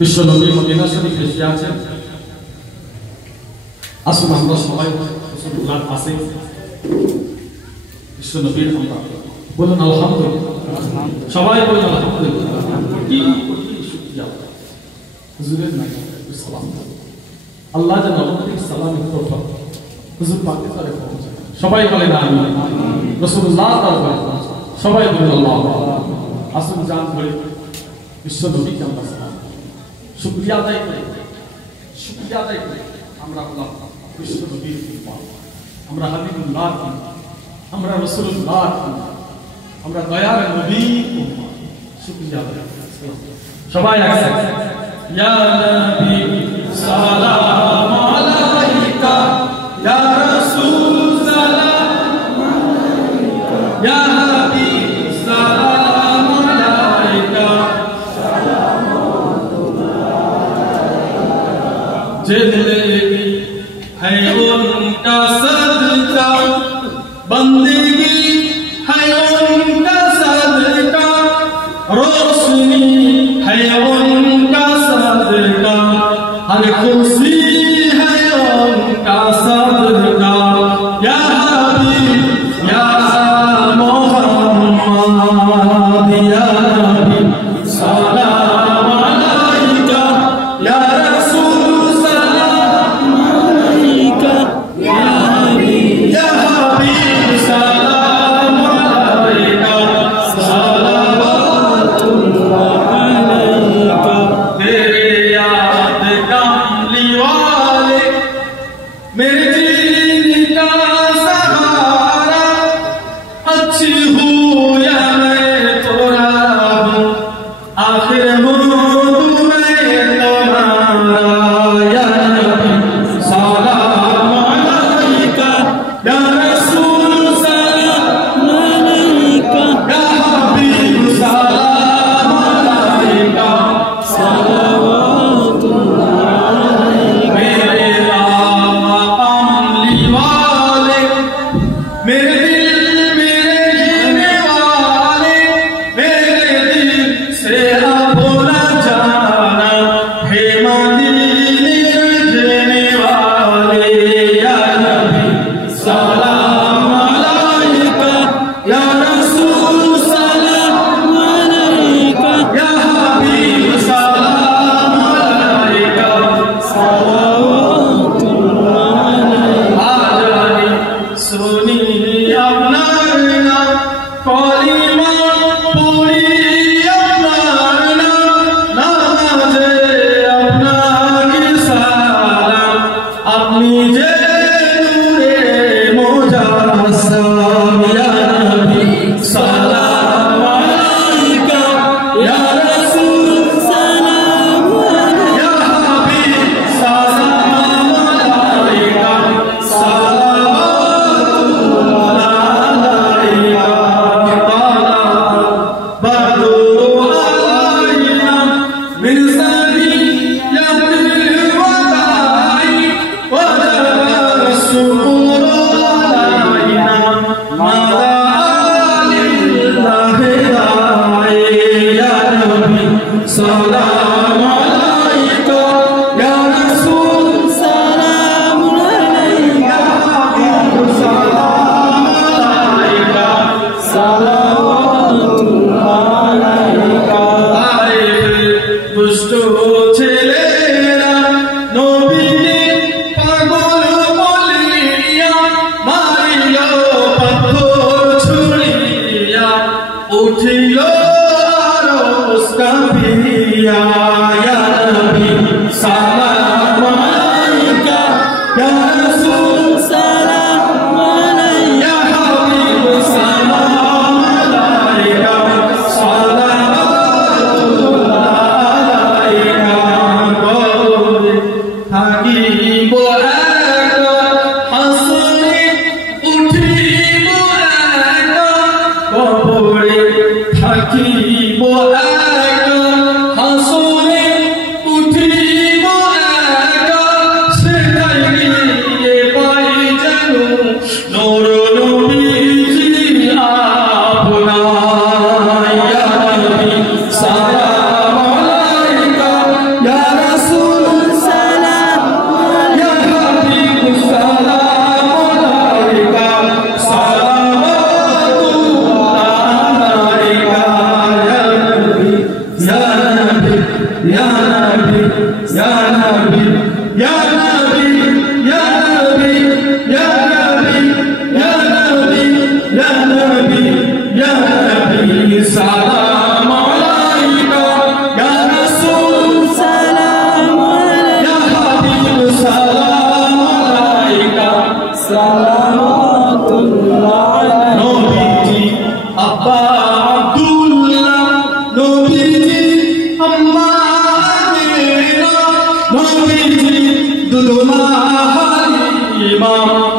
বিশ্ব নবী মদিনা শরীফে এসে আছেন। আসুন আমরা সবাই রাসূলুল্লাহর পাশে বিশ্ব নবীর আমরা বলুন আলহামদুলিল্লাহ, সবাই বলুন আলহামদুলিল্লাহ। কোটি কোটি শুকরিয়া হুজুরের নামে সালাম, আল্লাহ যেন আমাদের সালামের তৌফিক হুজুর পাকের দ্বারা পৌঁছে। সবাই বলেন আমিন। রাসূলুল্লাহ দরবারে সবাই বলুন আল্লাহ। আসুন জান বলে বিশ্ব নবীকে আমরা সালাম শুকরিয়া আদায় করি, শুকরিয়া আদায় করি। আমরা হলাম বিশ্ব নবীর উম্মত, আমরা হাবিবুল্লাহ, আমরা রাসূলুল্লাহ, আমরা দয়ার নবীর উম্মত। শুকরিয়া আদায় করি। সবাই একসাথে ইয়া নবী সালাম আলাইকা, ইয়া রাসূল সালাম আলাইকা, ইয়া হাবিব সালাম আলাইকা, जिंदगी है उनका सदका, बंदगी है उनका सदका, रोशनी है उनका सदका, हर खुशी है उनका सदका। या हबीब या मोहम्मद या नबी सलाम अलैका, या থাকিব এক হাসরে Nabi, Ya Nabi, Ya Nabi, Ya Nabi, Ya Nabi, Ya Nabi, Ya Nabi, Ya Nabi, Ya Nabi, Salam alayka, Ya Rasul, Salam alayka, Ya Habib, Salam alayka, Salamatullah alayka. Nobiji Abba Abdullah, Nobiji Amma Amina, Nobiji Duduma Halima.